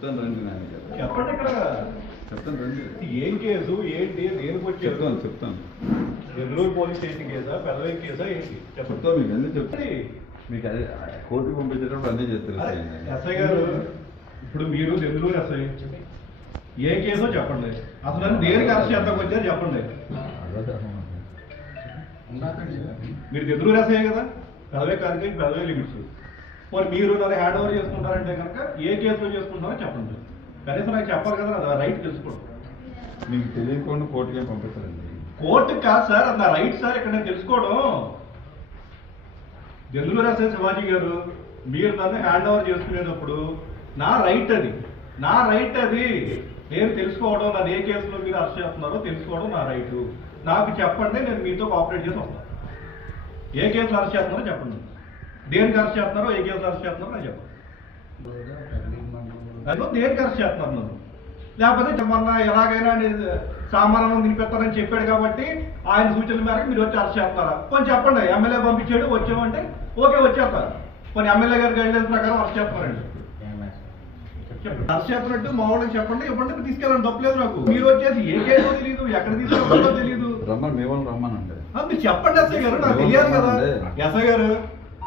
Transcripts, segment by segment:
చెప్తాను రండి నాన్న చెప్పండి చెప్తాను రండి ఏం ఏంటి దేనికి చెప్తాను చెప్తాను ఎల్లూరు పోలీస్ స్టేషన్ కేసా పెదవి కేసా ఏంటి చెప్తాం మీకు అన్నీ మీకు అదే కోర్టు పంపించేటప్పుడు అన్ని చెప్తున్నారు ఎస్ఐ గారు ఇప్పుడు మీరు ఎల్లూరు ఎస్ఐ ఏ కేసో చెప్పండి అసలు దేనికి అరెస్ట్ ఎంత వచ్చారు చెప్పండి మీరు ఎదురు రాసాయి కదా పెదవే కార్యక్రమం పెదవే లిమిట్స్ మరి మీరు దాన్ని హ్యాండ్ ఓవర్ చేసుకుంటారంటే కనుక ఏ కేసులో చేసుకుంటారో చెప్పండి కనీసం నాకు చెప్పాలి కదా అది రైట్ తెలుసుకోండి మీకు తెలియకుండా కోర్టుకే పంపిస్తారండి కోర్టు కాదు సార్ అంత రైట్ సార్ ఇక్కడనే తెలుసుకోవడం ఎందులో రాసే శివాజీ గారు మీరు దాన్ని హ్యాండ్ ఓవర్ చేసుకునేటప్పుడు నా రైట్ అది నా రైట్ అది నేను తెలుసుకోవడం నన్ను ఏ కేసులో మీరు అరెస్ట్ చేస్తున్నారో తెలుసుకోవడం నా రైటు నాకు చెప్పండి నేను మీతో కోఆపరేట్ చేసి వస్తాను ఏ కేసులో అరెస్ట్ చేస్తున్నారో చెప్పండి దేని ఖర్చు చేస్తున్నారో ఏ కేసు ఖర్చు చేస్తున్నారో చెప్పండి అదో దేని ఖర్చు చేస్తున్నారు లేకపోతే చెప్పన్నా ఎలాగైనా సామాన్యం వినిపిస్తారని చెప్పాడు కాబట్టి ఆయన సూచన మేరకు మీరు వచ్చి అరెస్ట్ చేస్తారా కొంచెం చెప్పండి ఎమ్మెల్యే పంపించాడు వచ్చామంటే ఓకే వచ్చేస్తారు కొన్ని ఎమ్మెల్యే గారి గైడ్లైన్ ప్రకారం అరెస్ట్ చేస్తారండి చెప్పండి చేస్తున్నట్టు మామూలుగా చెప్పండి ఇప్పుడు మీరు తీసుకెళ్ళండి డబ్బు లేదు నాకు మీరు వచ్చేసి ఏ కేసో తెలియదు ఎక్కడ తీసుకెళ్ళాలో తెలియదు రమ్మని రమ్మనండి మీరు చెప్పండి అసలు గారు నాకు తెలియాలి కదా ఎస్ఐ గారు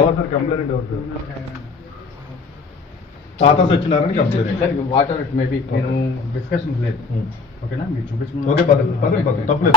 ఎవరు సార్ కంప్లైంట్ ఎవరు తాతాస్ వచ్చినారని వాట్ వాటర్ ఇట్ మేబీ నేను డిస్కషన్ లేదు ఓకేనా మీరు చూపించుకుంటే ఓకే పదండి పదండి పదండి తప్పలేదు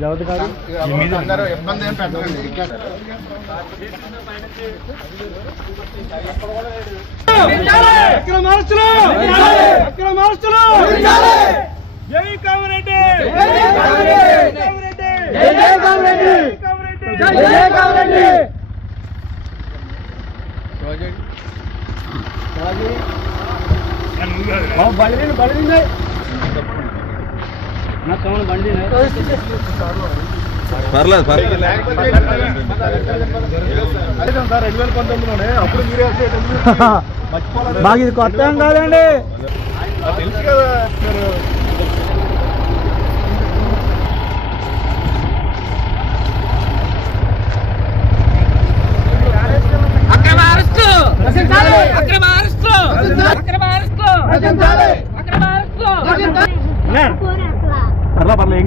జవదు కాదు ఈ మీద అందరూ ఇబ్బంది ఏం పెట్టకండి జై కామరెడ్డి ప్రాజెక్ట్ బలి బలి పర్లేదు పర్లేదు బాగా ఇది కొత్త ఏం కాదండి తెలుసు కదా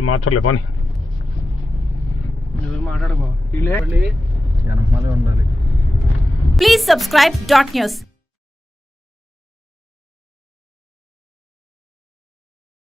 ఈ మాట్లాడలే పని మాట్లాడుకోవాలి ప్లీజ్ సబ్స్క్రైబ్ డాట్ న్యూస్